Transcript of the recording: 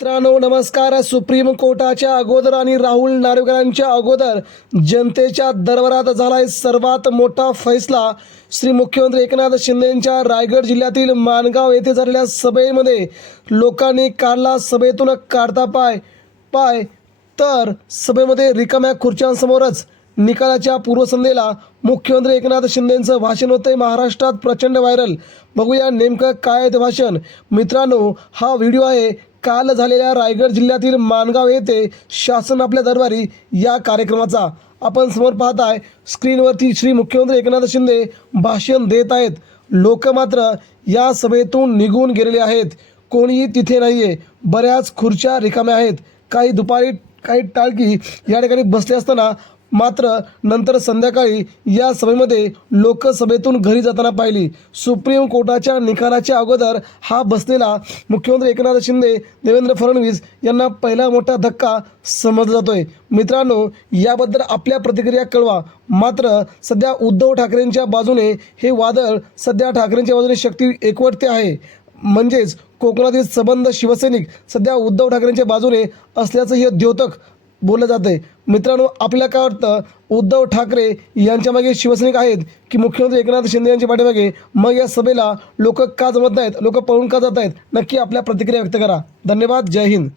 मित्रांनो नमस्कार. सुप्रीम कोर्टाच्या अगोदर आणि राहुल नार्वेकरांच्या अगोदर जनतेच्या दरबारात झालाय सर्वात मोठा फैसला. श्री मुख्यमंत्री एकनाथ शिंदेंच्या रायगड जिल्ह्यातील माणगाव येथे झालेल्या सभेमध्ये लोकांनी काढला सभेतून काढता पाय पाय. तर सभेमध्ये रिकाम्या खुर्च्यांसमोरच निकालाच्या पूर्वसंध्येला मुख्यमंत्री एकनाथ शिंदेंचं भाषण होतंय. महाराष्ट्रात प्रचंड व्हायरल. बघूया नेमकं काय ते भाषण. मित्रांनो हा व्हिडिओ आहे काल झालेल्या रायगड जिल्ह्यातील माणगाव येथे शासन आपल्या दरबारी या कार्यक्रमाचा आपण समोर पाहताय. स्क्रीनवरती श्री मुख्यमंत्री एकनाथ शिंदे भाषण देत आहेत. लोक मात्र या सभेतून निघून गेलेले आहेत. कोणीही तिथे नाही आहे बऱ्याच खुर्च्या रिकाम्या आहेत. काही दुपारी काही टाळकी या ठिकाणी बसले असताना मात्र नंतर संध्याकाळी या सभेमध्ये लोकसभेतून घरी जाताना पाहिली. सुप्रीम कोर्टाच्या निकालाच्या अगोदर हा बसलेला मुख्यमंत्री एकनाथ शिंदे देवेंद्र फडणवीस यांना पहिला मोठा धक्का समजला जातोय. मित्रांनो याबद्दल आपल्या प्रतिक्रिया कळवा. मात्र सध्या उद्धव ठाकरेंच्या बाजूने हे वादळ सध्या ठाकरेंच्या बाजूने शक्ती एकवटते आहे. म्हणजेच कोकणातील संबंध शिवसैनिक सध्या उद्धव ठाकरेंच्या बाजूने असल्याचं हे द्योतक बोललं जातंय. मित्रांनो आपल्याला काय वाटतं? उद्धव ठाकरे यांच्यामागे शिवसैनिक आहेत की मुख्यमंत्री एकनाथ शिंदे यांच्या पाठीमागे? मग या सभेला लोक का जमत नाहीत? लोक पळून का जात आहेत नक्की आपल्या प्रतिक्रिया व्यक्त करा. धन्यवाद. जय हिंद.